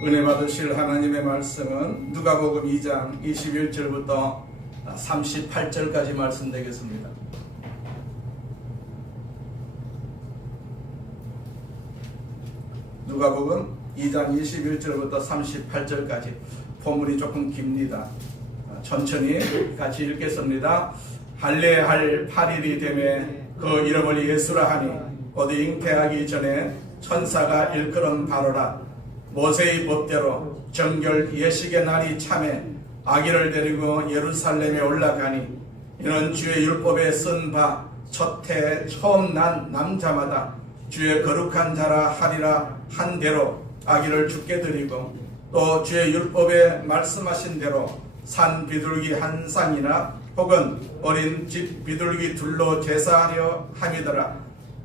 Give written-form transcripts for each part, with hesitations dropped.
은혜 받으실 하나님의 말씀은 누가복음 2장 21절부터 38절까지 말씀 되겠습니다. 누가복음 2장 21절부터 38절까지 본문이 조금 깁니다. 천천히 같이 읽겠습니다. 할례할 8일이 되매 그 이름을 예수라 하니 곧 잉태하기 전에 천사가 일컬은 바로라. 모세의 법대로 정결 예식의 날이 참에 아기를 데리고 예루살렘에 올라가니 이는 주의 율법에 쓴 바 첫 해 처음 난 남자마다 주의 거룩한 자라 하리라 한 대로 아기를 주께 드리고 또 주의 율법에 말씀하신 대로 산 비둘기 한 쌍이나 혹은 어린 집 비둘기 둘로 제사하려 함이더라.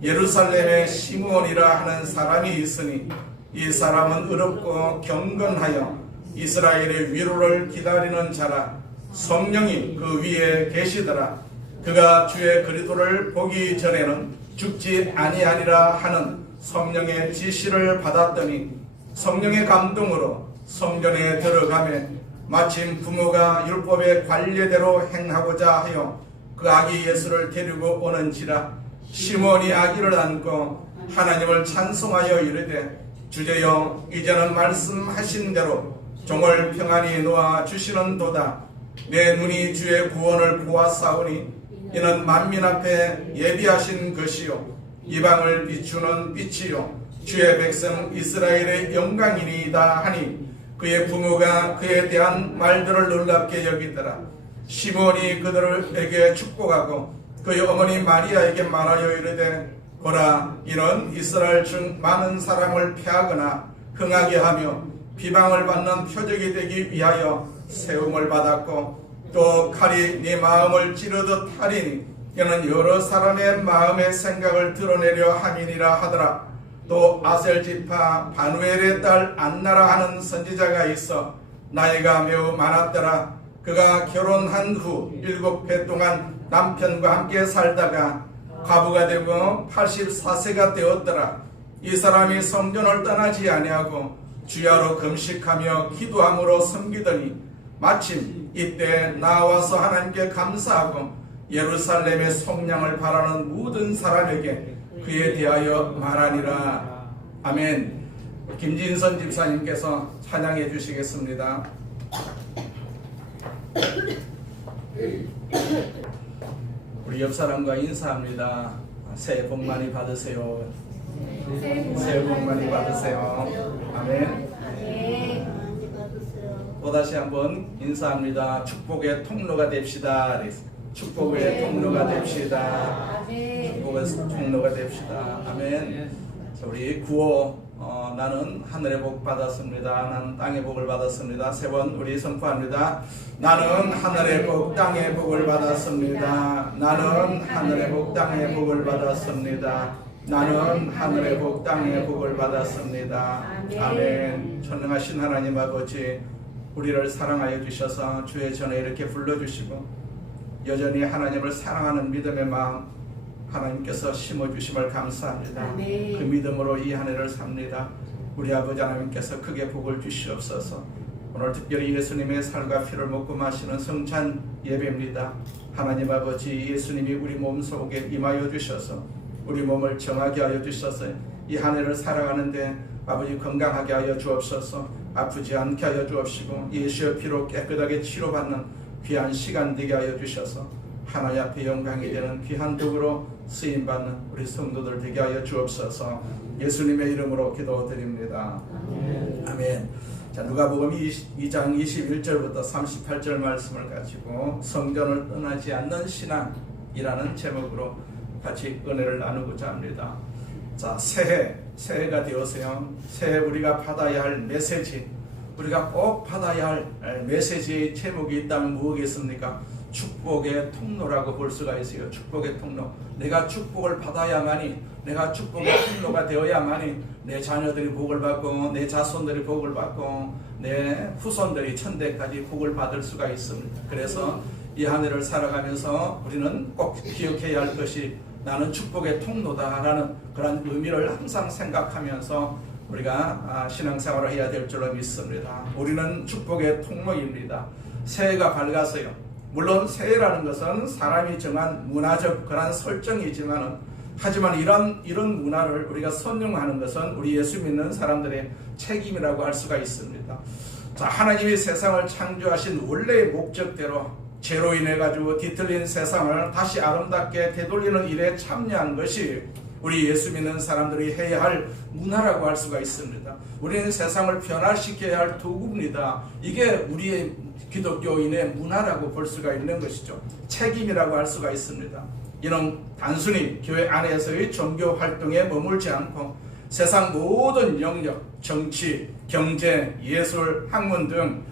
예루살렘에 시므온이라 하는 사람이 있으니 이 사람은 의롭고 경건하여 이스라엘의 위로를 기다리는 자라. 성령이 그 위에 계시더라. 그가 주의 그리스도를 보기 전에는 죽지 아니하리라 하는 성령의 지시를 받았더니 성령의 감동으로 성전에 들어가매 마침 부모가 율법의 관례대로 행하고자 하여 그 아기 예수를 데리고 오는지라. 시몬이 아기를 안고 하나님을 찬송하여 이르되 주제여 이제는 말씀하신 대로 종을 평안히 놓아 주시는도다. 내 눈이 주의 구원을 보았사오니 이는 만민 앞에 예비하신 것이요 이방을 비추는 빛이요 주의 백성 이스라엘의 영광이니이다 하니 그의 부모가 그에 대한 말들을 놀랍게 여기더라. 시몬이 그들에게 축복하고 그의 어머니 마리아에게 말하여 이르되 보라, 이는 이스라엘 중 많은 사람을 패하거나 흥하게 하며 비방을 받는 표적이 되기 위하여 세움을 받았고 또 칼이 네 마음을 찌르듯 하리니 이는 여러 사람의 마음의 생각을 드러내려 함이니라 하더라. 또 아셀 지파 바누엘의 딸 안나라 하는 선지자가 있어 나이가 매우 많았더라. 그가 결혼한 후 7해 동안 남편과 함께 살다가 과부가 되고 84세가 되었더라. 이 사람이 성전을 떠나지 아니하고 주야로 금식하며 기도함으로 섬기더니 마침 이때 나와서 하나님께 감사하고 예루살렘의 속량을 바라는 모든 사람에게 그에 대하여 말하니라. 아멘. 김진선 집사님께서 찬양해 주시겠습니다. 우리 옆 사람과 인사합니다. 새해 복 많이 받으세요. 새해 복 많이 받으세요. 아멘. 또다시 한번 인사합니다. 축복의 통로가 됩시다. 축복의 통로가 됩시다. 축복의 통로가 됩시다. 아멘. 우리 구호 나는 하늘의 복 받았습니다. 나는 땅의 복을 받았습니다. 세 번 우리 선포합니다. 나는 하늘의 복 땅의 복을 받았습니다. 나는 하늘의 복 땅의 복을 받았습니다. 나는 하늘의 복 땅의 복을 받았습니다. 아멘. 전능하신 하나님 아버지, 우리를 사랑하여 주셔서 주의 전에 이렇게 불러주시고 여전히 하나님을 사랑하는 믿음의 마음 하나님께서 심어주심을 감사합니다. 아멘. 그 믿음으로 이 한 해를 삽니다. 우리 아버지 하나님께서 크게 복을 주시옵소서. 오늘 특별히 예수님의 살과 피를 먹고 마시는 성찬 예배입니다. 하나님 아버지, 예수님이 우리 몸속에 임하여 주셔서 우리 몸을 정하게 하여 주셔서 이 한 해를 살아가는데 아버지 건강하게 하여 주옵소서. 아프지 않게 하여 주옵시고 예수의 피로 깨끗하게 치료받는 귀한 시간 되게 하여 주셔서 하나님 앞에 영광이 되는 귀한 덕으로 쓰임받는 우리 성도들 되게 하여 주옵소서. 예수님의 이름으로 기도드립니다. 아멘. 자, 누가복음 2장 21절부터 38절 말씀을 가지고 성전을 떠나지 않는 신앙이라는 제목으로 같이 은혜를 나누고자 합니다. 자, 새해가 되어서요. 새해 우리가 받아야 할 메시지, 우리가 꼭 받아야 할 메시지의 제목이 있다면 무엇이겠습니까? 축복의 통로라고 볼 수가 있어요. 축복의 통로. 내가 축복을 받아야만이, 내가 축복의 통로가 되어야만이 내 자녀들이 복을 받고 내 자손들이 복을 받고 내 후손들이 천대까지 복을 받을 수가 있습니다. 그래서 이 한 해를 살아가면서 우리는 꼭 기억해야 할 것이 나는 축복의 통로다라는 그런 의미를 항상 생각하면서 우리가 신앙생활을 해야 될 줄로 믿습니다. 우리는 축복의 통로입니다. 새해가 밝아서요. 물론 새해라는 것은 사람이 정한 문화적 그런 설정이지만은 하지만 이런 문화를 우리가 선용하는 것은 우리 예수 믿는 사람들의 책임이라고 할 수가 있습니다. 자, 하나님이 세상을 창조하신 원래의 목적대로 죄로 인해 가지고 뒤틀린 세상을 다시 아름답게 되돌리는 일에 참여한 것이 우리 예수 믿는 사람들이 해야 할 문화라고 할 수가 있습니다. 우리는 세상을 변화시켜야 할 도구입니다. 이게 우리의 기독교인의 문화라고 볼 수가 있는 것이죠. 책임이라고 할 수가 있습니다. 이는 단순히 교회 안에서의 종교 활동에 머물지 않고 세상 모든 영역, 정치, 경제, 예술, 학문 등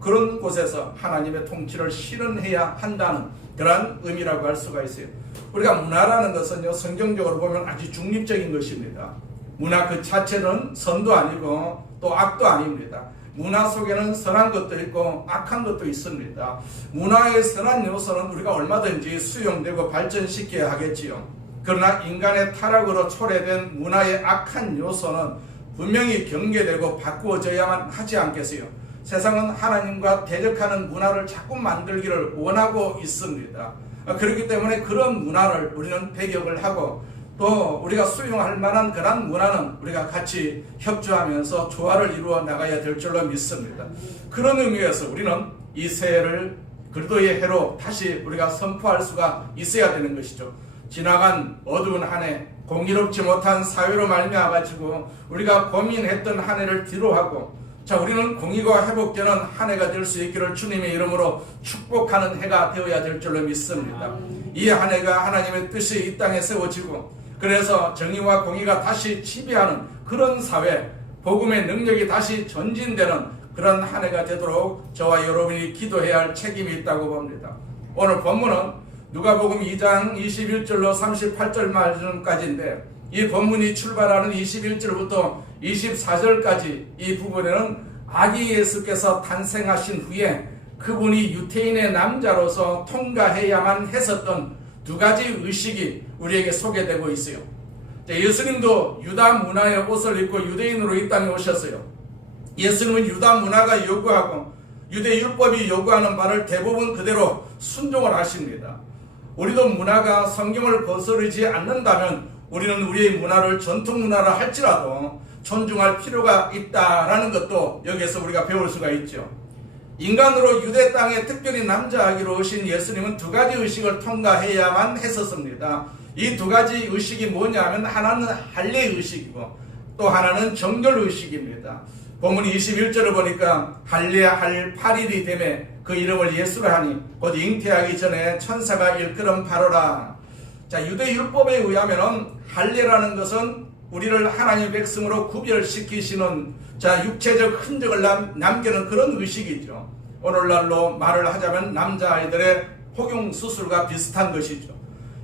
그런 곳에서 하나님의 통치를 실현해야 한다는 그런 의미라고 할 수가 있어요. 우리가 문화라는 것은요, 성경적으로 보면 아주 중립적인 것입니다. 문화 그 자체는 선도 아니고 또 악도 아닙니다. 문화 속에는 선한 것도 있고 악한 것도 있습니다. 문화의 선한 요소는 우리가 얼마든지 수용되고 발전시켜야 하겠지요. 그러나 인간의 타락으로 초래된 문화의 악한 요소는 분명히 경계되고 바꾸어져야만 하지 않겠어요. 세상은 하나님과 대적하는 문화를 자꾸 만들기를 원하고 있습니다. 그렇기 때문에 그런 문화를 우리는 배격을 하고 또 우리가 수용할 만한 그런 문화는 우리가 같이 협조하면서 조화를 이루어 나가야 될 줄로 믿습니다. 그런 의미에서 우리는 이 새해를 그리스도의 해로 다시 우리가 선포할 수가 있어야 되는 것이죠. 지나간 어두운 한 해, 공의롭지 못한 사회로 말미암아가지고 우리가 고민했던 한 해를 뒤로하고 자, 우리는 공의가 회복되는 한 해가 될 수 있기를 주님의 이름으로 축복하는 해가 되어야 될 줄로 믿습니다. 이 한 해가 하나님의 뜻이 이 땅에 세워지고 그래서 정의와 공의가 다시 지배하는 그런 사회, 복음의 능력이 다시 전진되는 그런 한 해가 되도록 저와 여러분이 기도해야 할 책임이 있다고 봅니다. 오늘 본문은 누가복음 2장 21절로 38절 말씀까지인데 이 본문이 출발하는 21절부터 24절까지 이 부분에는 아기 예수께서 탄생하신 후에 그분이 유태인의 남자로서 통과해야만 했었던 두 가지 의식이 우리에게 소개되고 있어요. 예수님도 유다 문화의 옷을 입고 유대인으로 이 땅에 오셨어요. 예수님은 유다 문화가 요구하고 유대 율법이 요구하는 바를 대부분 그대로 순종을 하십니다. 우리도 문화가 성경을 거스르지 않는다면 우리는 우리의 문화를 전통 문화라 할지라도 존중할 필요가 있다라는 것도 여기에서 우리가 배울 수가 있죠. 인간으로 유대 땅에 특별히 남자아기로 오신 예수님은 두 가지 의식을 통과해야만 했었습니다. 이 두 가지 의식이 뭐냐면 하나는 할례 의식이고 또 하나는 정결 의식입니다. 본문 21절을 보니까 할례할 8일이 되매 그 이름을 예수라 하니 곧 잉태하기 전에 천사가 일컬음 바로라. 자, 유대 율법에 의하면은 할례라는 것은 우리를 하나님의 백성으로 구별시키시는 육체적 흔적을 남기는 그런 의식이죠. 오늘날로 말을 하자면 남자아이들의 혹용 수술과 비슷한 것이죠.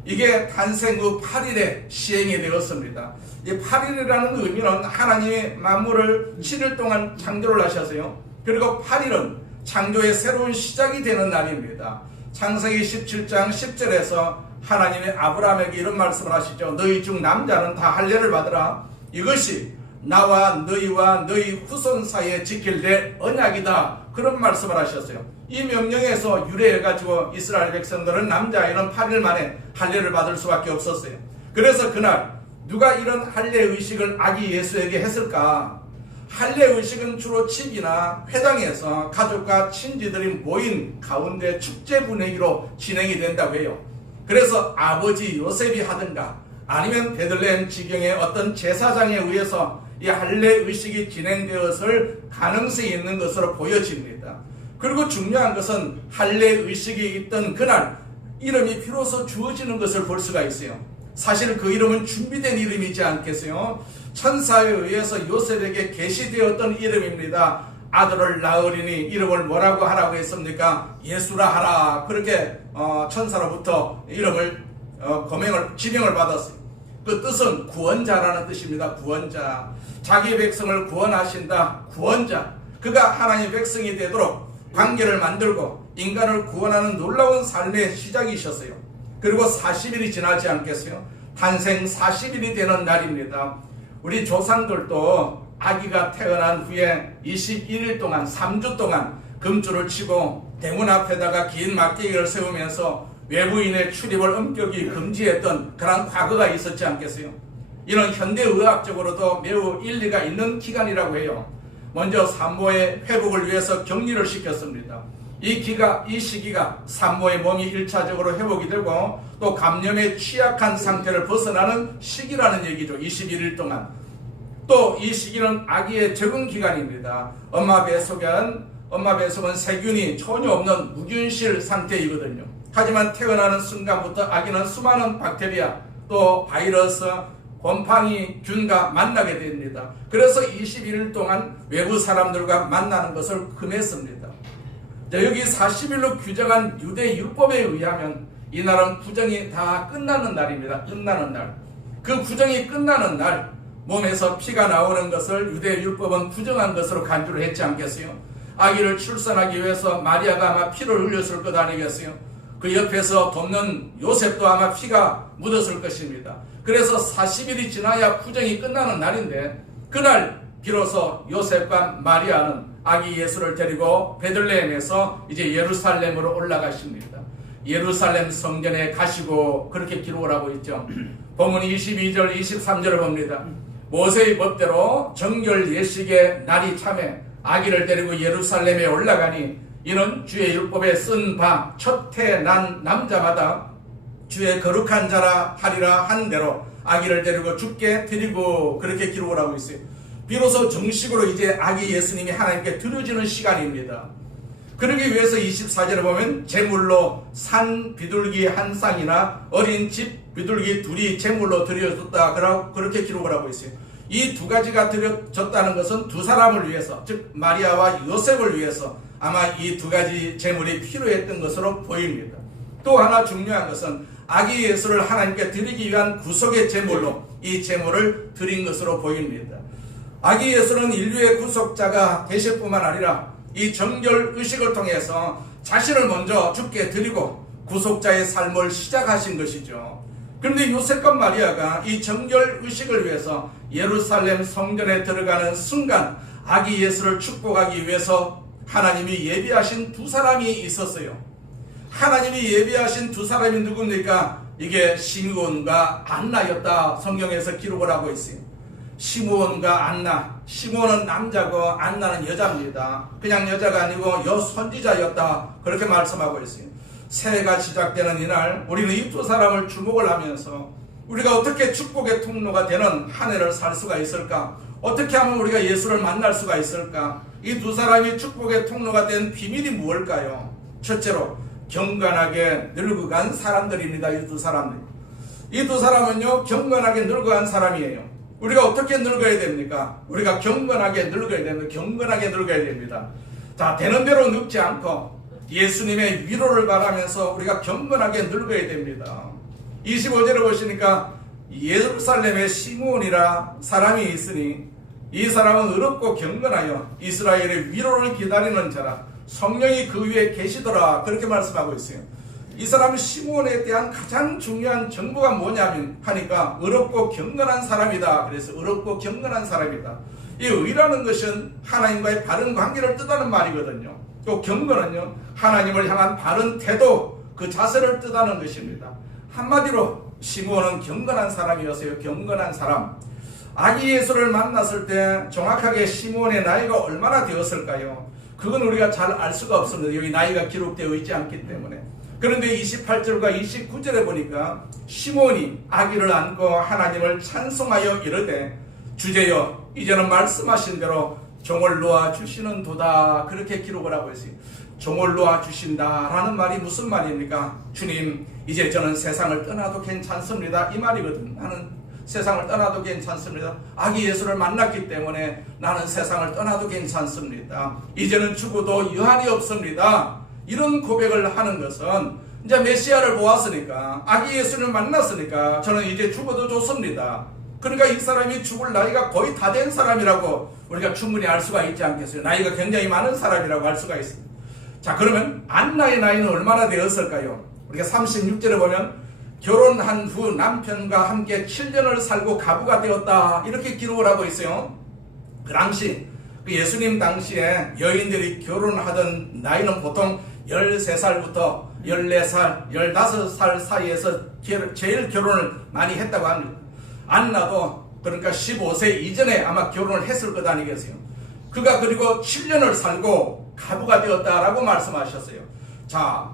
이게 탄생 후 8일에 시행이 되었습니다. 이 8일이라는 의미는 하나님이 만물을 7일 동안 창조를 하셨어요. 그리고 8일은 창조의 새로운 시작이 되는 날입니다. 창세기 17장 10절에서 하나님이 아브라함에게 이런 말씀을 하시죠. 너희 중 남자는 다 할례를 받으라. 이것이 나와 너희와 너희 후손 사이에 지킬 내 언약이다. 그런 말씀을 하셨어요. 이 명령에서 유래해가지고 이스라엘 백성들은 남자아이는 8일 만에 할례를 받을 수밖에 없었어요. 그래서 그날 누가 이런 할례 의식을 아기 예수에게 했을까? 할례 의식은 주로 집이나 회당에서 가족과 친지들이 모인 가운데 축제 분위기로 진행이 된다고 해요. 그래서 아버지 요셉이 하든가 아니면 베들레헴 지경의 어떤 제사장에 의해서 이 할례 의식이 진행되었을 가능성이 있는 것으로 보여집니다. 그리고 중요한 것은 할례 의식이 있던 그날 이름이 비로소 주어지는 것을 볼 수가 있어요. 사실 그 이름은 준비된 이름이지 않겠어요? 천사에 의해서 요셉에게 계시되었던 이름입니다. 아들을 낳으리니 이름을 뭐라고 하라고 했습니까? 예수라 하라. 그렇게 천사로부터 이름을 지명을 받았어요. 그 뜻은 구원자라는 뜻입니다. 구원자. 자기 백성을 구원하신다. 구원자. 그가 하나님의 백성이 되도록 관계를 만들고 인간을 구원하는 놀라운 삶의 시작이셨어요. 그리고 40일이 지나지 않겠어요? 탄생 40일이 되는 날입니다. 우리 조상들도 아기가 태어난 후에 21일 동안 3주 동안 금줄을 치고 대문 앞에다가 긴 막대기를 세우면서 외부인의 출입을 엄격히 금지했던 그런 과거가 있었지 않겠어요? 이는 현대의학적으로도 매우 일리가 있는 기간이라고 해요. 먼저 산모의 회복을 위해서 격리를 시켰습니다. 이 시기가 산모의 몸이 1차적으로 회복이 되고 또 감염에 취약한 상태를 벗어나는 시기라는 얘기죠. 21일 동안. 또 이 시기는 아기의 적응 기간입니다. 엄마 배속은 세균이 전혀 없는 무균실 상태이거든요. 하지만 태어나는 순간부터 아기는 수많은 박테리아, 또 바이러스, 곰팡이, 균과 만나게 됩니다. 그래서 21일 동안 외부 사람들과 만나는 것을 금했습니다. 여기 40일로 규정한 유대 율법에 의하면 이날은 구정이 다 끝나는 날입니다. 끝나는 날. 그 구정이 끝나는 날 몸에서 피가 나오는 것을 유대 율법은 부정한 것으로 간주를 했지 않겠어요? 아기를 출산하기 위해서 마리아가 아마 피를 흘렸을 것 아니겠어요? 그 옆에서 돕는 요셉도 아마 피가 묻었을 것입니다. 그래서 40일이 지나야 구정이 끝나는 날인데 그날 비로소 요셉과 마리아는 아기 예수를 데리고 베들레헴에서 이제 예루살렘으로 올라가십니다. 예루살렘 성전에 가시고 그렇게 기록을 하고 있죠. 본문 22절 23절을 봅니다. 모세의 법대로 정결 예식의 날이 참에 아기를 데리고 예루살렘에 올라가니 이는 주의 율법에 쓴 바 첫 해 난 남자마다 주의 거룩한 자라 하리라 한 대로 아기를 데리고 주께 드리고 그렇게 기록을 하고 있어요. 비로소 정식으로 이제 아기 예수님이 하나님께 드려지는 시간입니다. 그러기 위해서 24절에 보면 제물로 산 비둘기 한 쌍이나 어린 집 비둘기 둘이 제물로 드려졌다 그렇게 기록을 하고 있어요. 이 두 가지가 드려졌다는 것은 두 사람을 위해서, 즉 마리아와 요셉을 위해서 아마 이 두 가지 제물이 필요했던 것으로 보입니다. 또 하나 중요한 것은 아기 예수를 하나님께 드리기 위한 구속의 제물로 이 제물을 드린 것으로 보입니다. 아기 예수는 인류의 구속자가 되실 뿐만 아니라 이 정결 의식을 통해서 자신을 먼저 주께 드리고 구속자의 삶을 시작하신 것이죠. 그런데 요셉과 마리아가 이 정결 의식을 위해서 예루살렘 성전에 들어가는 순간 아기 예수를 축복하기 위해서 하나님이 예비하신 두 사람이 있었어요. 하나님이 예비하신 두 사람이 누굽니까? 이게 시므온과 안나였다 성경에서 기록을 하고 있어요. 시므온과 안나, 시므온은 남자고 안나는 여자입니다. 그냥 여자가 아니고 여선지자였다 그렇게 말씀하고 있어요. 새해가 시작되는 이날 우리는 이 두 사람을 주목을 하면서 우리가 어떻게 축복의 통로가 되는 한 해를 살 수가 있을까? 어떻게 하면 우리가 예수를 만날 수가 있을까? 이 두 사람이 축복의 통로가 된 비밀이 무엇일까요? 첫째로 경건하게 늙어간 사람들입니다. 이 두 사람들. 이 두 사람은요 경건하게 늙어간 사람이에요. 우리가 어떻게 늙어야 됩니까? 우리가 경건하게 늙어야 됩니다. 경건하게 늙어야 됩니다. 자, 되는 대로 늙지 않고 예수님의 위로를 바라면서 우리가 경건하게 늙어야 됩니다. 25절을 보시니까 예루살렘에 시므온이라 사람이 있으니 이 사람은 의롭고 경건하여 이스라엘의 위로를 기다리는 자라 성령이 그 위에 계시더라 그렇게 말씀하고 있어요. 이 사람 시므온에 대한 가장 중요한 정보가 뭐냐면 하니까 의롭고 경건한 사람이다. 그래서 의롭고 경건한 사람이다. 이 의라는 것은 하나님과의 바른 관계를 뜻하는 말이거든요. 또 경건은요 하나님을 향한 바른 태도 그 자세를 뜻하는 것입니다. 한마디로 시므온은 경건한 사람이었어요. 경건한 사람. 아기 예수를 만났을 때 정확하게 시므온의 나이가 얼마나 되었을까요? 그건 우리가 잘 알 수가 없습니다. 여기 나이가 기록되어 있지 않기 때문에. 그런데 28절과 29절에 보니까 시므온이 아기를 안고 하나님을 찬송하여 이르되 주제여 이제는 말씀하신 대로 종을 놓아 주시는 도다 그렇게 기록을 하고 있어요. 종을 놓아 주신다라는 말이 무슨 말입니까? 주님 이제 저는 세상을 떠나도 괜찮습니다 이 말이거든. 나는 세상을 떠나도 괜찮습니다. 아기 예수를 만났기 때문에 나는 세상을 떠나도 괜찮습니다. 이제는 죽어도 여한이 없습니다. 이런 고백을 하는 것은 이제 메시아를 보았으니까 아기 예수를 만났으니까 저는 이제 죽어도 좋습니다. 그러니까 이 사람이 죽을 나이가 거의 다 된 사람이라고 우리가 충분히 알 수가 있지 않겠어요? 나이가 굉장히 많은 사람이라고 알 수가 있습니다. 자, 그러면 안나의 나이는 얼마나 되었을까요? 우리가 36절에 보면 결혼한 후 남편과 함께 7년을 살고 가부가 되었다. 이렇게 기록을 하고 있어요. 그 당시 예수님 당시에 여인들이 결혼하던 나이는 보통 13살부터 14살, 15살 사이에서 제일 결혼을 많이 했다고 합니다. 안나도 그러니까 15세 이전에 아마 결혼을 했을 것 아니겠어요. 그가 그리고 7년을 살고 가부가 되었다라고 말씀하셨어요. 자,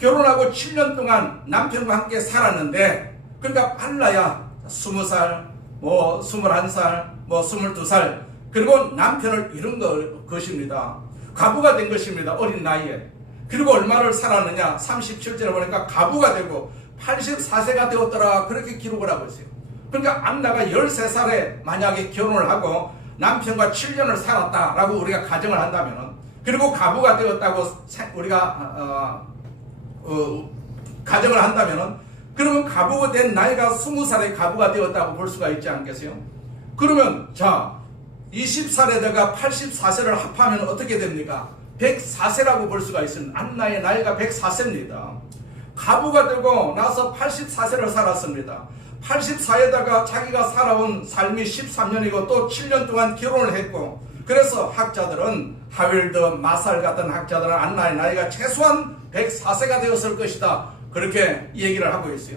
결혼하고 7년 동안 남편과 함께 살았는데, 그러니까 빨라야 20살, 21살, 22살, 그리고 남편을 잃은 것입니다. 가부가 된 것입니다. 어린 나이에. 그리고 얼마를 살았느냐? 37절에 보니까 가부가 되고 84세가 되었더라. 그렇게 기록을 하고 있어요. 그러니까 안나가 13살에 만약에 결혼을 하고 남편과 7년을 살았다라고 우리가 가정을 한다면, 그리고 가부가 되었다고 우리가 가정을 한다면, 그러면 가부가 된 나이가 20살에 가부가 되었다고 볼 수가 있지 않겠어요? 그러면 자, 20살에다가 84세를 합하면 어떻게 됩니까? 104세라고 볼 수가 있습니다. 안나의 나이가 104세입니다. 가부가 되고 나서 84세를 살았습니다. 84에다가 자기가 살아온 삶이 13년이고 또 7년 동안 결혼을 했고, 그래서 학자들은 하윌드, 마살 같은 학자들은 안나의 나이가 최소한 104세가 되었을 것이다. 그렇게 얘기를 하고 있어요.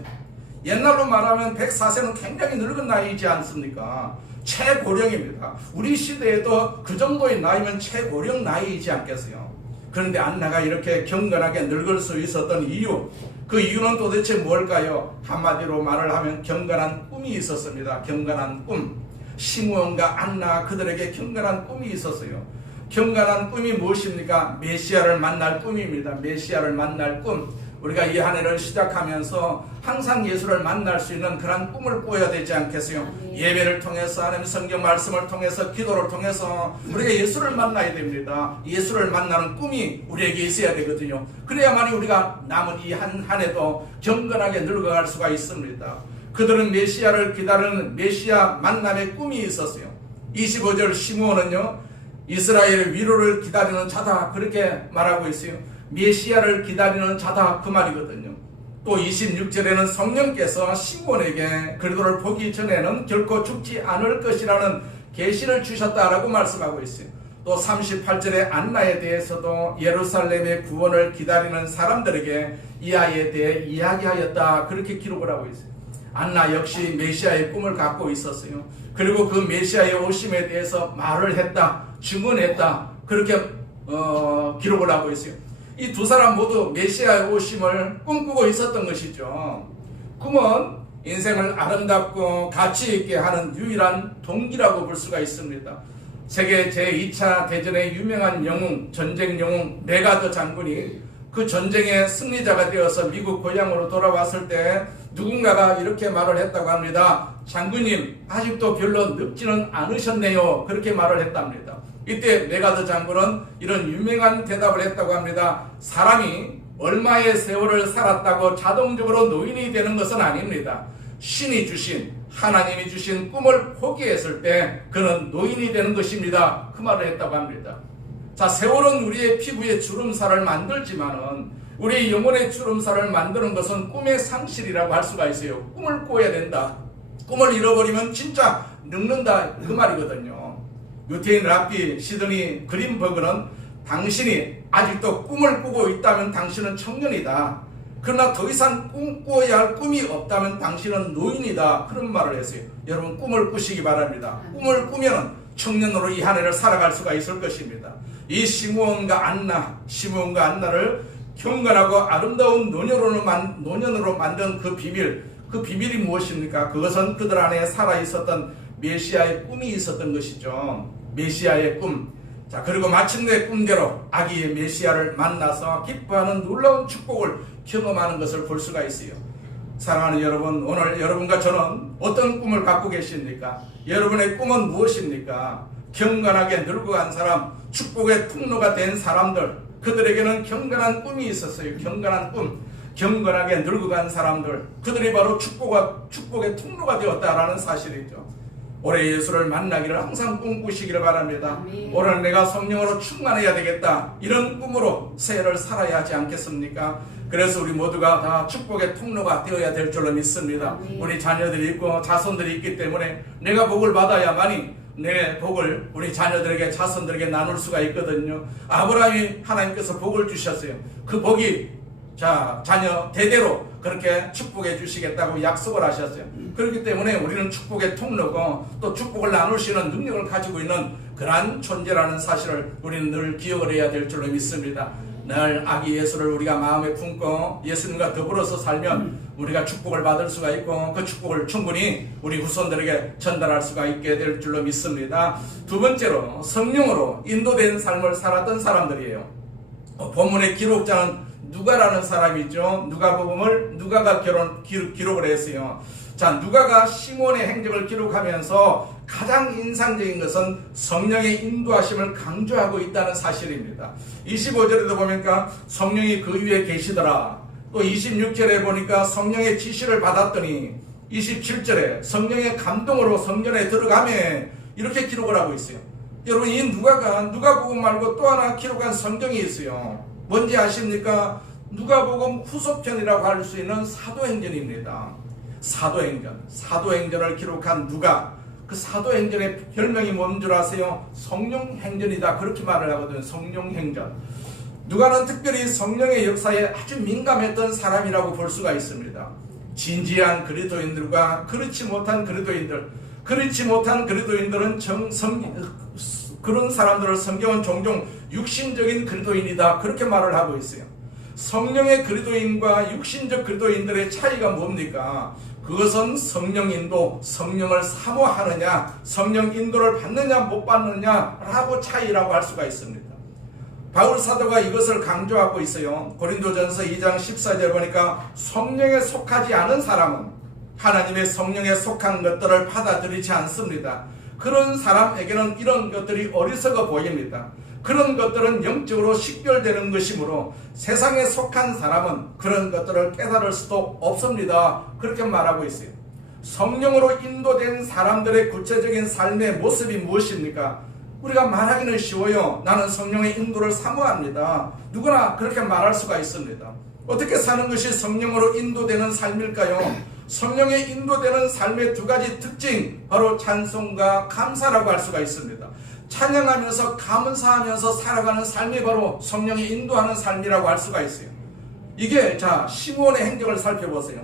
옛날로 말하면 104세는 굉장히 늙은 나이이지 않습니까? 최고령입니다. 우리 시대에도 그 정도의 나이면 최고령 나이이지 않겠어요? 그런데 안나가 이렇게 경건하게 늙을 수 있었던 이유, 그 이유는 도대체 뭘까요? 한마디로 말을 하면 경건한 꿈이 있었습니다. 경건한 꿈. 시므온과 안나, 그들에게 경건한 꿈이 있었어요. 경건한 꿈이 무엇입니까? 메시아를 만날 꿈입니다. 메시아를 만날 꿈. 우리가 이 한 해를 시작하면서 항상 예수를 만날 수 있는 그런 꿈을 꾸어야 되지 않겠어요? 예배를 통해서, 하나님 성경 말씀을 통해서, 기도를 통해서 우리가 예수를 만나야 됩니다. 예수를 만나는 꿈이 우리에게 있어야 되거든요. 그래야만이 우리가 남은 이 한 해도 경건하게 늙어갈 수가 있습니다. 그들은 메시아를 기다리는 메시아 만남의 꿈이 있었어요. 25절 시므온은요, 이스라엘의 위로를 기다리는 자다, 그렇게 말하고 있어요. 메시아를 기다리는 자다, 그 말이거든요. 또 26절에는 성령께서 시므온에게 그리도를 보기 전에는 결코 죽지 않을 것이라는 계시를 주셨다라고 말씀하고 있어요. 또 38절에 안나에 대해서도 예루살렘의 구원을 기다리는 사람들에게 이 아이에 대해 이야기하였다, 그렇게 기록을 하고 있어요. 안나 역시 메시아의 꿈을 갖고 있었어요. 그리고 그 메시아의 오심에 대해서 말을 했다, 증언했다, 그렇게 기록을 하고 있어요. 이 두 사람 모두 메시아의 오심을 꿈꾸고 있었던 것이죠. 꿈은 인생을 아름답고 가치 있게 하는 유일한 동기라고 볼 수가 있습니다. 세계 제2차 대전의 유명한 영웅, 전쟁 영웅 메가더 장군이 그 전쟁의 승리자가 되어서 미국 고향으로 돌아왔을 때 누군가가 이렇게 말을 했다고 합니다. 장군님, 아직도 별로 늙지는 않으셨네요. 그렇게 말을 했답니다. 이때 메가더 장군은 이런 유명한 대답을 했다고 합니다. 사람이 얼마의 세월을 살았다고 자동적으로 노인이 되는 것은 아닙니다. 신이 주신, 하나님이 주신 꿈을 포기했을 때 그는 노인이 되는 것입니다. 그 말을 했다고 합니다. 자, 세월은 우리의 피부에 주름살을 만들지만은 우리의 영혼의 주름살을 만드는 것은 꿈의 상실이라고 할 수가 있어요. 꿈을 꿔야 된다. 꿈을 잃어버리면 진짜 늙는다, 그 말이거든요. 유태인 랍비 시드니 그린버그는 당신이 아직도 꿈을 꾸고 있다면 당신은 청년이다. 그러나 더 이상 꿈꿔야 할 꿈이 없다면 당신은 노인이다. 그런 말을 했어요. 여러분, 꿈을 꾸시기 바랍니다. 꿈을 꾸면 청년으로 이 한 해를 살아갈 수가 있을 것입니다. 이 시므온과 안나를 경건하고 아름다운 노년으로 만든 그 비밀이 무엇입니까? 그것은 그들 안에 살아있었던 메시아의 꿈이 있었던 것이죠. 메시아의 꿈. 자, 그리고 마침내 꿈대로 아기의 메시아를 만나서 기뻐하는 놀라운 축복을 경험하는 것을 볼 수가 있어요. 사랑하는 여러분, 오늘 여러분과 저는 어떤 꿈을 갖고 계십니까? 여러분의 꿈은 무엇입니까? 경건하게 늙어간 사람, 축복의 통로가 된 사람들, 그들에게는 경건한 꿈이 있었어요. 경건한 꿈. 경건하게 늙어간 사람들, 그들이 바로 축복의 통로가 되었다라는 사실이죠. 올해 예수를 만나기를 항상 꿈꾸시기를 바랍니다. 아멘. 올해는 내가 성령으로 충만해야 되겠다, 이런 꿈으로 새해를 살아야 하지 않겠습니까? 그래서 우리 모두가 다 축복의 통로가 되어야 될 줄로 믿습니다. 아멘. 우리 자녀들이 있고 자손들이 있기 때문에 내가 복을 받아야만이 내 복을 우리 자녀들에게, 자손들에게 나눌 수가 있거든요. 아브라함이 하나님께서 복을 주셨어요. 그 복이 자녀 대대로 그렇게 축복해 주시겠다고 약속을 하셨어요. 그렇기 때문에 우리는 축복의 통로고 또 축복을 나눌 수 있는 능력을 가지고 있는 그러한 존재라는 사실을 우리는 늘 기억을 해야 될 줄로 믿습니다. 늘 아기 예수를 우리가 마음에 품고 예수님과 더불어서 살면 우리가 축복을 받을 수가 있고 그 축복을 충분히 우리 후손들에게 전달할 수가 있게 될 줄로 믿습니다. 두 번째로, 성령으로 인도된 삶을 살았던 사람들이에요. 본문의 기록자는 누가라는 사람이죠. 누가복음을 누가가 기록을 했어요. 자, 누가가 시몬의 행적을 기록하면서 가장 인상적인 것은 성령의 인도하심을 강조하고 있다는 사실입니다. 25절에도 보니까 성령이 그 위에 계시더라. 또 26절에 보니까 성령의 지시를 받았더니, 27절에 성령의 감동으로 성전에 들어가매, 이렇게 기록을 하고 있어요. 여러분, 이 누가가 누가복음 말고 또 하나 기록한 성경이 있어요. 뭔지 아십니까? 누가복음 후속편이라고 할 수 있는 사도행전입니다. 사도행전을 기록한 누가, 그 사도행전의 별명이 뭔 줄 아세요? 성령행전이다, 그렇게 말을 하거든요. 성령행전. 누가는 특별히 성령의 역사에 아주 민감했던 사람이라고 볼 수가 있습니다. 진지한 그리스도인들과 그렇지 못한 그리스도인들은 그런 사람들을 성경은 종종 육신적인 그리스도인이다, 그렇게 말을 하고 있어요. 성령의 그리스도인과 육신적 그리스도인들의 차이가 뭡니까? 그것은 성령 인도, 성령을 사모하느냐, 성령 인도를 받느냐 못 받느냐라고 차이라고 할 수가 있습니다. 바울 사도가 이것을 강조하고 있어요. 고린도전서 2장 14절 보니까 성령에 속하지 않은 사람은 하나님의 성령에 속한 것들을 받아들이지 않습니다. 그런 사람에게는 이런 것들이 어리석어 보입니다. 그런 것들은 영적으로 식별되는 것이므로 세상에 속한 사람은 그런 것들을 깨달을 수도 없습니다. 그렇게 말하고 있어요. 성령으로 인도된 사람들의 구체적인 삶의 모습이 무엇입니까? 우리가 말하기는 쉬워요. 나는 성령의 인도를 사모합니다. 누구나 그렇게 말할 수가 있습니다. 어떻게 사는 것이 성령으로 인도되는 삶일까요? 성령에 인도되는 삶의 두 가지 특징, 바로 찬송과 감사라고 할 수가 있습니다. 찬양하면서 감사하면서 살아가는 삶이 바로 성령이 인도하는 삶이라고 할 수가 있어요. 이게 시몬의 행적을 살펴보세요.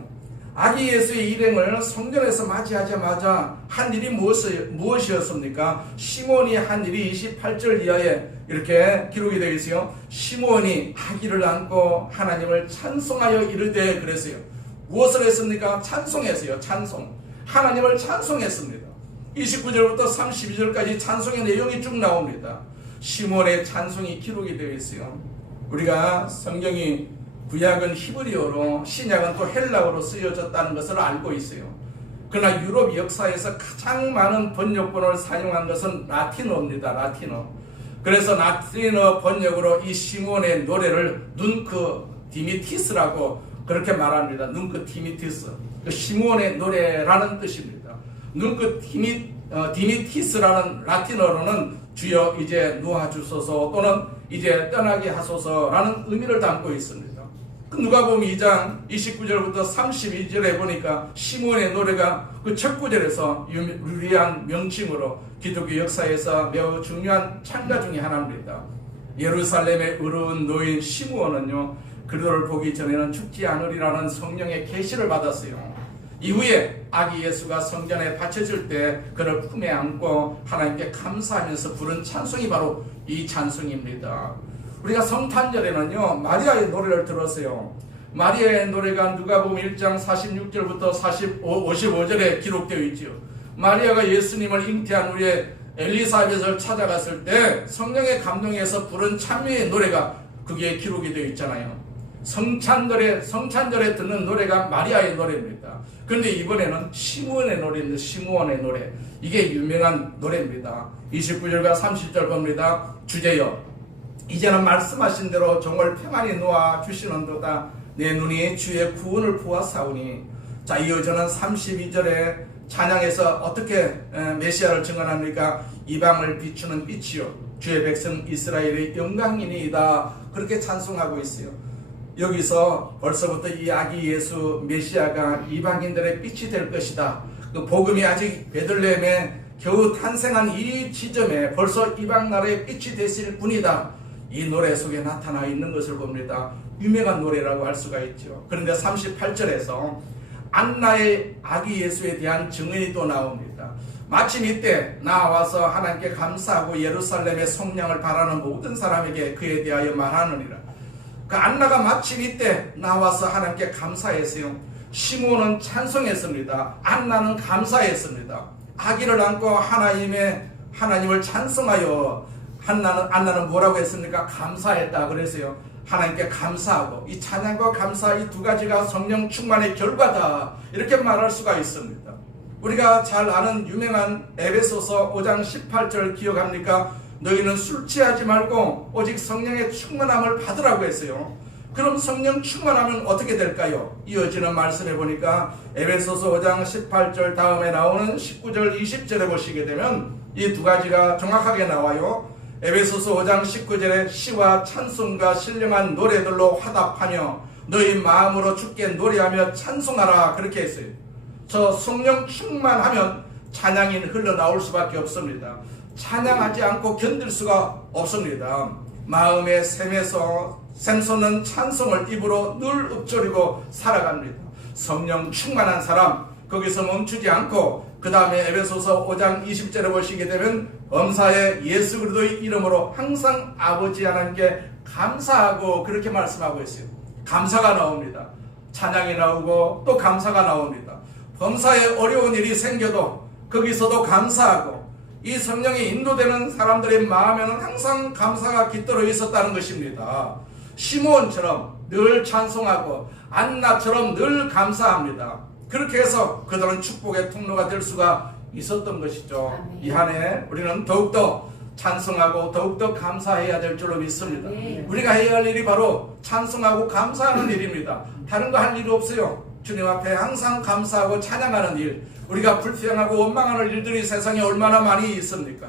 아기 예수의 일행을 성전에서 맞이하자마자 한 일이 무엇이었습니까? 시몬이 한 일이 28절 이하에 이렇게 기록이 되어 있어요. 시몬이 아기를 안고 하나님을 찬송하여 이르되, 그랬어요. 무엇을 했습니까? 찬송했어요. 찬송. 하나님을 찬송했습니다. 29절부터 32절까지 찬송의 내용이 쭉 나옵니다. 시몬의 찬송이 기록이 되어 있어요. 우리가 성경이 구약은 히브리어로, 신약은 또 헬라어로 쓰여졌다는 것을 알고 있어요. 그러나 유럽 역사에서 가장 많은 번역본을 사용한 것은 라틴어입니다. 라틴어. 그래서 라틴어 번역으로 이 시몬의 노래를 눈크 디미티스라고 그렇게 말합니다. 눈크 디미티스. 그 시몬의 노래라는 뜻입니다. 눈크 디미티스라는 라틴어로는 주여 이제 놓아주소서 또는 이제 떠나게 하소서라는 의미를 담고 있습니다. 누가복음 2장 29절부터 32절에 보니까 시몬의 노래가 그 첫 구절에서 유리한 명칭으로 기독교 역사에서 매우 중요한 찬가 중에 하나입니다. 예루살렘의 의로운 노인 시므온은요, 그리스도를 보기 전에는 죽지 않으리라는 성령의 계시를 받았어요. 이후에 아기 예수가 성전에 바쳐질 때 그를 품에 안고 하나님께 감사하면서 부른 찬송이 바로 이 찬송입니다. 우리가 성탄절에는요, 마리아의 노래를 들었어요. 마리아의 노래가 누가복음 1장 46절부터 55절에 기록되어 있죠. 마리아가 예수님을 잉태한 후에 엘리사벳을 찾아갔을 때 성령의 감동에서 부른 찬미의 노래가 그게 기록이 되어 있잖아요. 성찬절에 듣는 노래가 마리아의 노래입니다. 그런데 이번에는 시므온의 노래입니다. 시므온의 노래. 이게 유명한 노래입니다. 29절과 30절 봅니다. 주제여, 이제는 말씀하신 대로 종을 평안히 놓아 주시는도다. 내 눈이 주의 구원을 보았사오니. 자, 이어저는 32절에 찬양에서 어떻게 메시아를 증언합니까? 이방을 비추는 빛이요 주의 백성 이스라엘의 영광이니이다. 그렇게 찬송하고 있어요. 여기서 벌써부터 이 아기 예수 메시아가 이방인들의 빛이 될 것이다. 그 복음이 아직 베들레헴에 겨우 탄생한 이 지점에 벌써 이방 나라의 빛이 되실 분이다. 이 노래 속에 나타나 있는 것을 봅니다. 유명한 노래라고 할 수가 있죠. 그런데 38절에서 안나의 아기 예수에 대한 증언이 또 나옵니다. 마침 이때 나와서 하나님께 감사하고 예루살렘의 성령을 바라는 모든 사람에게 그에 대하여 말하느니라. 그 안나가 마침 이때 나와서 하나님께 감사했어요. 시므온은 찬송했습니다. 안나는 감사했습니다. 아기를 안고 하나님을 찬송하여 안나는 뭐라고 했습니까? 감사했다 그랬어요. 하나님께 감사하고 이 찬양과 감사 이 두 가지가 성령 충만의 결과다 이렇게 말할 수가 있습니다. 우리가 잘 아는 유명한 에베소서 5장 18절 기억합니까? 너희는 술 취하지 말고 오직 성령의 충만함을 받으라고 했어요. 그럼 성령 충만하면 어떻게 될까요? 이어지는 말씀에 보니까 에베소서 5장 18절 다음에 나오는 19절 20절에 보시게 되면 이 두 가지가 정확하게 나와요. 에베소서 5장 19절에 시와 찬송과 신령한 노래들로 화답하며 너희 마음으로 주께 노래하며 찬송하라 그렇게 했어요. 저 성령 충만하면 찬양이 흘러나올 수밖에 없습니다. 찬양하지 않고 견딜 수가 없습니다. 마음의 샘솟는 찬송을 입으로 늘 읊조리고 살아갑니다. 성령 충만한 사람 거기서 멈추지 않고 그 다음에 에베소서 5장 20절에 보시게 되면 범사의 예수 그리스도의 이름으로 항상 아버지 하나님께 감사하고 그렇게 말씀하고 있어요. 감사가 나옵니다. 찬양이 나오고 또 감사가 나옵니다. 범사에 어려운 일이 생겨도 거기서도 감사하고 이 성령이 인도되는 사람들의 마음에는 항상 감사가 깃들어 있었다는 것입니다. 시므온처럼 늘 찬송하고 안나처럼 늘 감사합니다. 그렇게 해서 그들은 축복의 통로가 될 수가 있었던 것이죠. 아멘. 이 한 해 우리는 더욱더 찬송하고 더욱더 감사해야 될 줄로 믿습니다. 아멘. 우리가 해야 할 일이 바로 찬송하고 감사하는 일입니다. 다른 거 할 일이 없어요. 주님 앞에 항상 감사하고 찬양하는 일. 우리가 불평하고 원망하는 일들이 세상에 얼마나 많이 있습니까?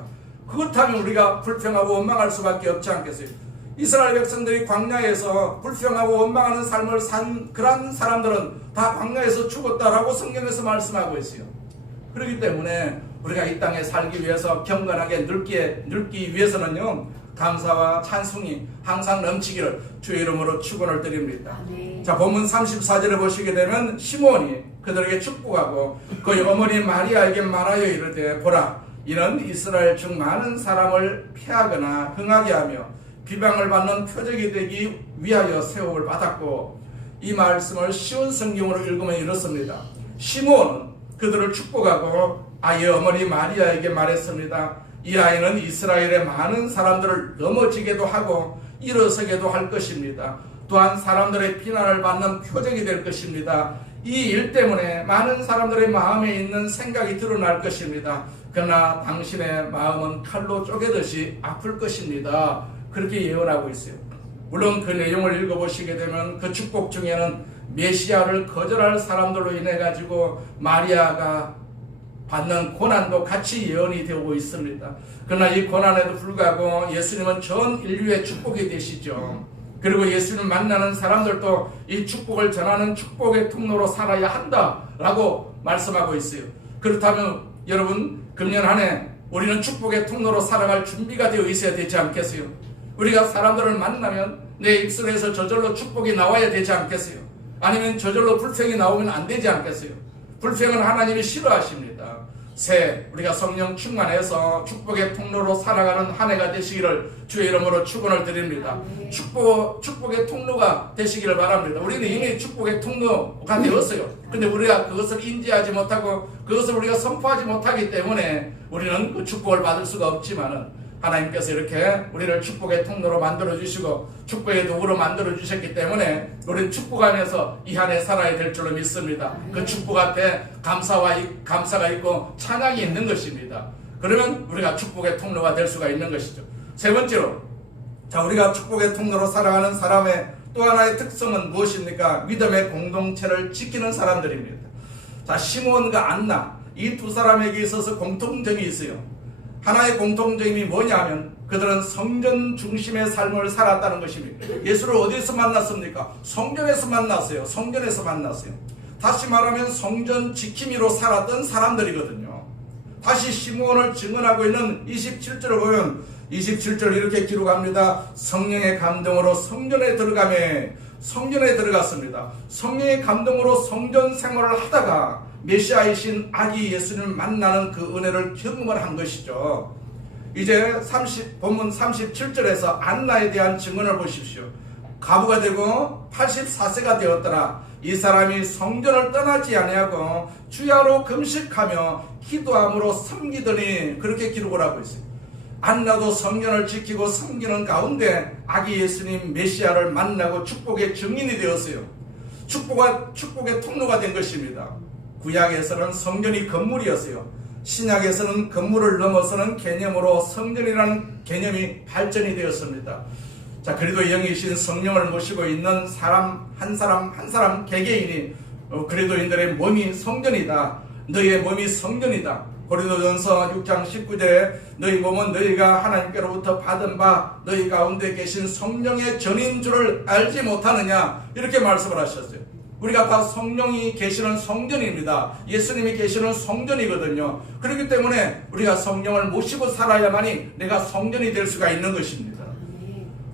그렇다면 우리가 불평하고 원망할 수밖에 없지 않겠어요? 이스라엘 백성들이 광야에서 불평하고 원망하는 삶을 산 그런 사람들은 다 광야에서 죽었다라고 성경에서 말씀하고 있어요. 그렇기 때문에 우리가 이 땅에 살기 위해서 경건하게 늙기 위해서는요, 감사와 찬송이 항상 넘치기를 주의 이름으로 축원을 드립니다. 아멘. 자, 본문 34절에 보시게 되면 시므온이 그들에게 축복하고 그의 어머니 마리아에게 말하여 이르되 보라 이는 이스라엘 중 많은 사람을 패하거나 흥하게 하며 비방을 받는 표적이 되기 위하여 세움을 받았고, 이 말씀을 쉬운 성경으로 읽으면 이렇습니다. 시므온은 그들을 축복하고 아이의 어머니 마리아에게 말했습니다. 이 아이는 이스라엘의 많은 사람들을 넘어지게도 하고 일어서게도 할 것입니다. 또한 사람들의 비난을 받는 표적이 될 것입니다. 이 일 때문에 많은 사람들의 마음에 있는 생각이 드러날 것입니다. 그러나 당신의 마음은 칼로 쪼개듯이 아플 것입니다. 그렇게 예언하고 있어요. 물론 그 내용을 읽어보시게 되면 그 축복 중에는 메시아를 거절할 사람들로 인해 가지고 마리아가 받는 고난도 같이 예언이 되고 있습니다. 그러나 이 고난에도 불구하고 예수님은 전 인류의 축복이 되시죠. 그리고 예수님을 만나는 사람들도 이 축복을 전하는 축복의 통로로 살아야 한다라고 말씀하고 있어요. 그렇다면 여러분, 금년 한 해 우리는 축복의 통로로 살아갈 준비가 되어 있어야 되지 않겠어요? 우리가 사람들을 만나면 내 입술에서 저절로 축복이 나와야 되지 않겠어요? 아니면 저절로 불평이 나오면 안 되지 않겠어요? 불평은 하나님이 싫어하십니다. 우리가 성령 충만해서 축복의 통로로 살아가는 한 해가 되시기를 주의 이름으로 축원을 드립니다. 축복의 통로가 되시기를 바랍니다. 우리는 이미 축복의 통로가 되었어요. 근데 우리가 그것을 인지하지 못하고 그것을 우리가 선포하지 못하기 때문에 우리는 그 축복을 받을 수가 없지만은 하나님께서 이렇게 우리를 축복의 통로로 만들어주시고 축복의 도구로 만들어주셨기 때문에 우리는 축복 안에서 이 한 해 살아야 될 줄로 믿습니다. 그 축복 앞에 감사가 있고 찬양이 있는 것입니다. 그러면 우리가 축복의 통로가 될 수가 있는 것이죠. 세 번째로, 자, 우리가 축복의 통로로 살아가는 사람의 또 하나의 특성은 무엇입니까? 믿음의 공동체를 지키는 사람들입니다. 자, 시므온과 안나, 이 두 사람에게 있어서 공통점이 있어요. 하나의 공통점이 뭐냐면 그들은 성전 중심의 삶을 살았다는 것입니다. 예수를 어디서 만났습니까? 성전에서 만났어요. 성전에서 만났어요. 다시 말하면 성전 지킴이로 살았던 사람들이거든요. 다시 시므온을 증언하고 있는 27절을 보면 27절 이렇게 기록합니다. 성령의 감동으로 성전에 들어갔습니다. 성령의 감동으로 성전 생활을 하다가 메시아이신 아기 예수님을 만나는 그 은혜를 경험을 한 것이죠. 이제 본문 37절에서 안나에 대한 증언을 보십시오. 과부가 되고 84세가 되었더라. 이 사람이 성전을 떠나지 아니하고 주야로 금식하며 기도함으로 섬기더니, 그렇게 기록을 하고 있어요. 안나도 성전을 지키고 섬기는 가운데 아기 예수님 메시아를 만나고 축복의 증인이 되었어요. 축복의 통로가 된 것입니다. 구약에서는 성전이 건물이었어요. 신약에서는 건물을 넘어서는 개념으로 성전이라는 개념이 발전이 되었습니다. 자, 그래도 영이신 성령을 모시고 있는 사람 한 사람 개개인이 그리스도인들의 몸이 성전이다. 너희의 몸이 성전이다. 고린도전서 6장 19절에 너희 몸은 너희가 하나님께로부터 받은 바 너희 가운데 계신 성령의 전인 줄을 알지 못하느냐, 이렇게 말씀을 하셨어요. 우리가 다 성령이 계시는 성전입니다. 예수님이 계시는 성전이거든요. 그렇기 때문에 우리가 성령을 모시고 살아야만이 내가 성전이 될 수가 있는 것입니다.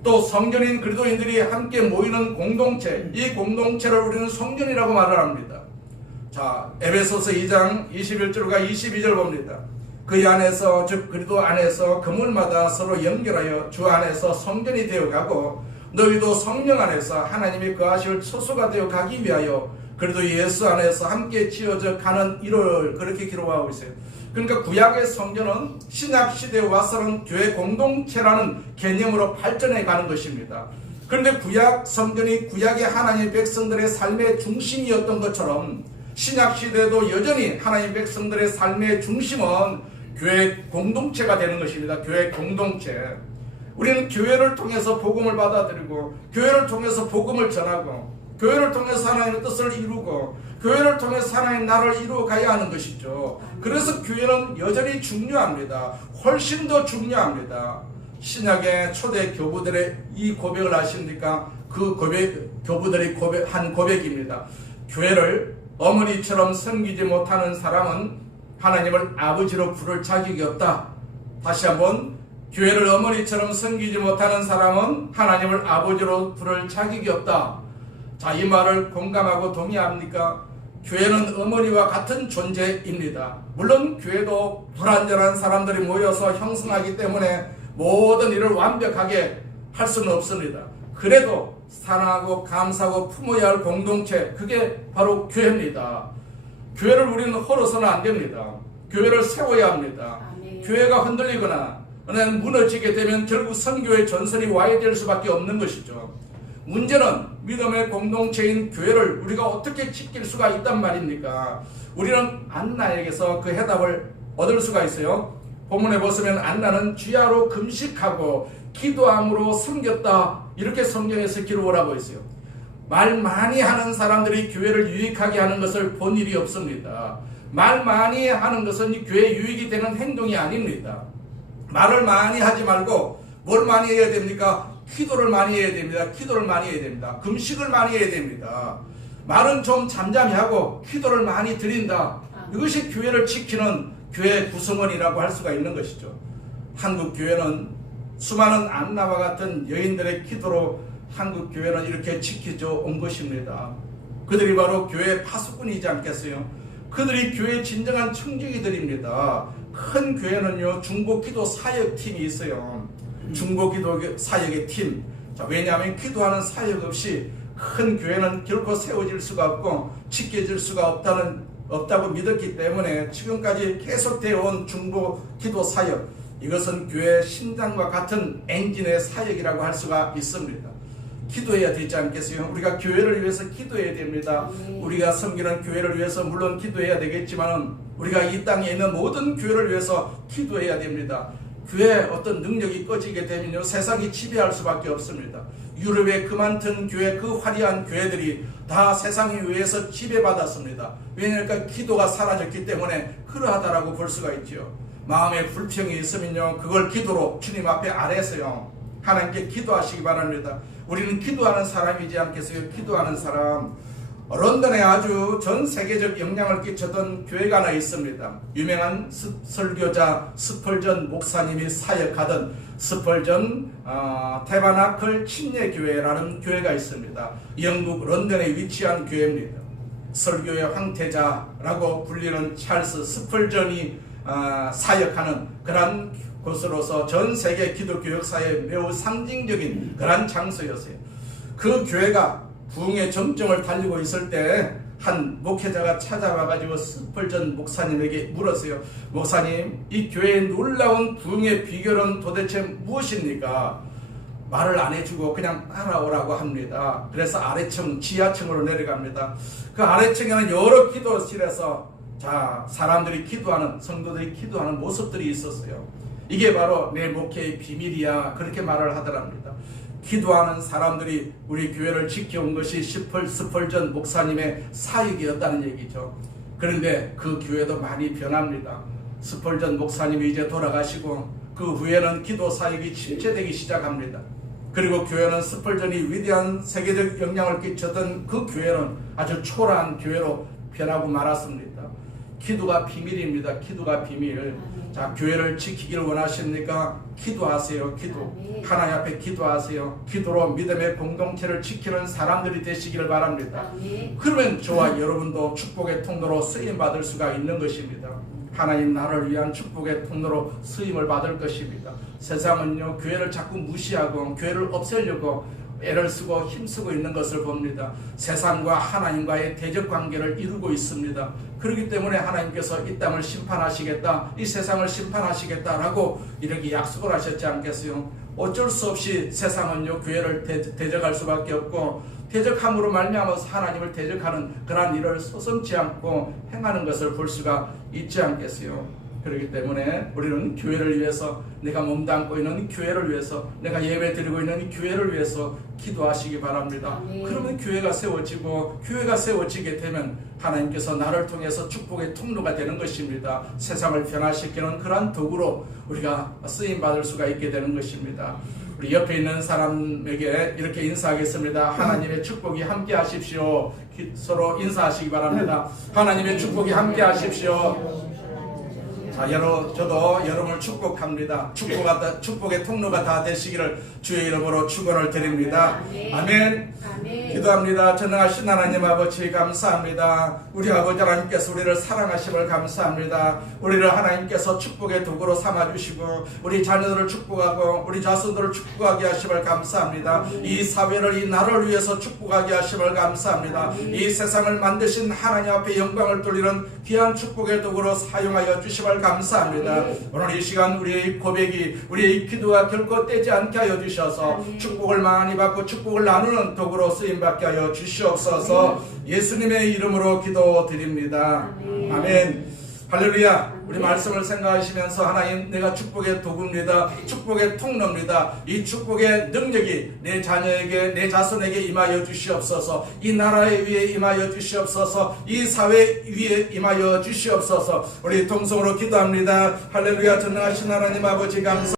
또 성전인 그리스도인들이 함께 모이는 공동체, 이 공동체를 우리는 성전이라고 말을 합니다. 자, 에베소서 2장 21절과 22절 봅니다. 그 안에서, 즉 그리스도 안에서 건물마다 서로 연결하여 주 안에서 성전이 되어가고 너희도 성령 안에서 하나님이 거하실 처소가 되어 가기 위하여 그래도 예수 안에서 함께 지어져 가는 일을, 그렇게 기록하고 있어요. 그러니까 구약의 성전은 신약 시대에 와서는 교회 공동체라는 개념으로 발전해 가는 것입니다. 그런데 구약 성전이 구약의 하나님의 백성들의 삶의 중심이었던 것처럼 신약 시대에도 여전히 하나님 백성들의 삶의 중심은 교회 공동체가 되는 것입니다. 교회 공동체. 우리는 교회를 통해서 복음을 받아들이고, 교회를 통해서 복음을 전하고, 교회를 통해서 하나님의 뜻을 이루고, 교회를 통해서 하나님 나라를 이루어 가야 하는 것이죠. 그래서 교회는 여전히 중요합니다. 훨씬 더 중요합니다. 신약의 초대 교부들의 이 고백을 아십니까? 그 교부들이 한 고백입니다. 교회를 어머니처럼 섬기지 못하는 사람은 하나님을 아버지로 부를 자격이 없다. 다시 한번, 교회를 어머니처럼 섬기지 못하는 사람은 하나님을 아버지로 부를 자격이 없다. 자, 이 말을 공감하고 동의합니까? 교회는 어머니와 같은 존재입니다. 물론 교회도 불완전한 사람들이 모여서 형성하기 때문에 모든 일을 완벽하게 할 수는 없습니다. 그래도 사랑하고 감사하고 품어야 할 공동체, 그게 바로 교회입니다. 교회를 우리는 헐어서는 안 됩니다. 교회를 세워야 합니다. 아멘. 교회가 흔들리거나 무너지게 되면 결국 선교의 전선이 와야 될 수밖에 없는 것이죠. 문제는 믿음의 공동체인 교회를 우리가 어떻게 지킬 수가 있단 말입니까? 우리는 안나에게서 그 해답을 얻을 수가 있어요. 본문에 보시면 안나는 주야로 금식하고 기도함으로 섬겼다, 이렇게 성경에서 기록을 하고 있어요. 말 많이 하는 사람들이 교회를 유익하게 하는 것을 본 일이 없습니다. 말 많이 하는 것은 교회 유익이 되는 행동이 아닙니다. 말을 많이 하지 말고 뭘 많이 해야 됩니까? 기도를 많이 해야 됩니다. 기도를 많이 해야 됩니다. 금식을 많이 해야 됩니다. 말은 좀 잠잠히 하고 기도를 많이 드린다. 이것이 교회를 지키는 교회 구성원이라고 할 수가 있는 것이죠. 한국 교회는 수많은 안나와 같은 여인들의 기도로 한국 교회는 이렇게 지켜져 온 것입니다. 그들이 바로 교회의 파수꾼이지 않겠어요? 그들이 교회의 진정한 청지기들입니다. 큰 교회는요, 중보기도 사역팀이 있어요. 중보기도 사역의 팀. 자, 왜냐하면 기도하는 사역 없이 큰 교회는 결코 세워질 수가 없고 지켜질 수가 없다고 믿었기 때문에 지금까지 계속되어 온 중보기도 사역, 이것은 교회의 심장과 같은 엔진의 사역이라고 할 수가 있습니다. 기도해야 되지 않겠어요? 우리가 교회를 위해서 기도해야 됩니다. 우리가 섬기는 교회를 위해서 물론 기도해야 되겠지만 우리가 이 땅에 있는 모든 교회를 위해서 기도해야 됩니다. 교회의 어떤 능력이 꺼지게 되면요, 세상이 지배할 수밖에 없습니다. 유럽의 그 많던 교회, 그 화려한 교회들이 다 세상에 의해서 지배받았습니다. 왜냐하면 기도가 사라졌기 때문에 그러하다라고 볼 수가 있죠. 마음에 불평이 있으면요, 그걸 기도로 주님 앞에 아뢰서요, 하나님께 기도하시기 바랍니다. 우리는 기도하는 사람이지 않겠어요? 기도하는 사람. 런던에 아주 전 세계적 영향을 끼쳤던 교회가 하나 있습니다. 유명한 설교자 스펄전 목사님이 사역하던 스펄전 테바나클 침례교회라는 교회가 있습니다. 영국 런던에 위치한 교회입니다. 설교의 황태자라고 불리는 찰스 스펄전이 사역하는 그런 곳으로서 전 세계 기독교 역사에 매우 상징적인 그런 장소였어요. 그 교회가 부흥의 정점을 달리고 있을 때 한 목회자가 찾아와가지고 스펄전 목사님에게 물었어요. 목사님, 이 교회의 놀라운 부흥의 비결은 도대체 무엇입니까? 말을 안 해주고 그냥 따라오라고 합니다. 그래서 아래층, 지하층으로 내려갑니다. 그 아래층에는 여러 기도실에서 사람들이 기도하는, 성도들이 기도하는 모습들이 있었어요. 이게 바로 내 목회의 비밀이야, 그렇게 말을 하더랍니다. 기도하는 사람들이 우리 교회를 지켜온 것이 스펄전 목사님의 사역이었다는 얘기죠. 그런데 그 교회도 많이 변합니다. 스펄전 목사님이 이제 돌아가시고 그 후에는 기도 사역이 침체되기 시작합니다. 그리고 교회는 스펄전이 위대한 세계적 영향을 끼쳤던 그 교회는 아주 초라한 교회로 변하고 말았습니다. 기도가 비밀입니다. 기도가 비밀. 자, 교회를 지키기를 원하십니까? 기도하세요. 기도. 하나님 앞에 기도하세요. 기도로 믿음의 공동체를 지키는 사람들이 되시기를 바랍니다. 그러면 저와 여러분도 축복의 통로로 쓰임 받을 수가 있는 것입니다. 하나님 나를 위한 축복의 통로로 쓰임을 받을 것입니다. 세상은요, 교회를 자꾸 무시하고 교회를 없애려고 애를 쓰고 힘쓰고 있는 것을 봅니다. 세상과 하나님과의 대적 관계를 이루고 있습니다. 그렇기 때문에 하나님께서 이 땅을 심판하시겠다, 이 세상을 심판하시겠다라고 이렇게 약속을 하셨지 않겠어요? 어쩔 수 없이 세상은요, 교회를 대적할 수밖에 없고, 대적함으로 말미암아서 하나님을 대적하는 그러한 일을 서슴지 않고 행하는 것을 볼 수가 있지 않겠어요? 그렇기 때문에 우리는 교회를 위해서, 내가 몸담고 있는 교회를 위해서, 내가 예배 드리고 있는 교회를 위해서 기도하시기 바랍니다. 그러면 교회가 세워지고, 교회가 세워지게 되면 하나님께서 나를 통해서 축복의 통로가 되는 것입니다. 세상을 변화시키는 그러한 도구로 우리가 쓰임받을 수가 있게 되는 것입니다. 우리 옆에 있는 사람에게 이렇게 인사하겠습니다. 하나님의 축복이 함께 하십시오. 서로 인사하시기 바랍니다. 하나님의 축복이 함께 하십시오. 자, 저도 여러분을 축복합니다. 축복의 통로가 다 되시기를 주의 이름으로 축원을 드립니다. 아멘. 기도합니다. 전능하신 하나님 아버지 감사합니다. 우리 아버지 하나님께서 우리를 사랑하심을 감사합니다. 우리를 하나님께서 축복의 도구로 삼아주시고 우리 자녀들을 축복하고 우리 자손들을 축복하게 하심을 감사합니다. 이 사회를, 이 나라를 위해서 축복하게 하심을 감사합니다. 이 세상을 만드신 하나님 앞에 영광을 돌리는 귀한 축복의 도구로 사용하여 주심을 감사합니다. 오늘 이 시간 우리의 고백이, 우리의 기도가 결코 떼지 않게 하여 주셔서 축복을 많이 받고 축복을 나누는 도구로 쓰임받게 하여 주시옵소서. 예수님의 이름으로 기도드립니다. 아멘. 할렐루야. 우리 말씀을 생각하시면서 하나님, 내가 축복의 도구입니다. 축복의 통로입니다. 이 축복의 능력이 내 자녀에게, 내 자손에게 임하여 주시옵소서. 이 나라에 위에 임하여 주시옵소서. 이 사회 위에 임하여 주시옵소서. 우리 동성으로 기도합니다. 할렐루야. 전능하신 하나님 아버지 감사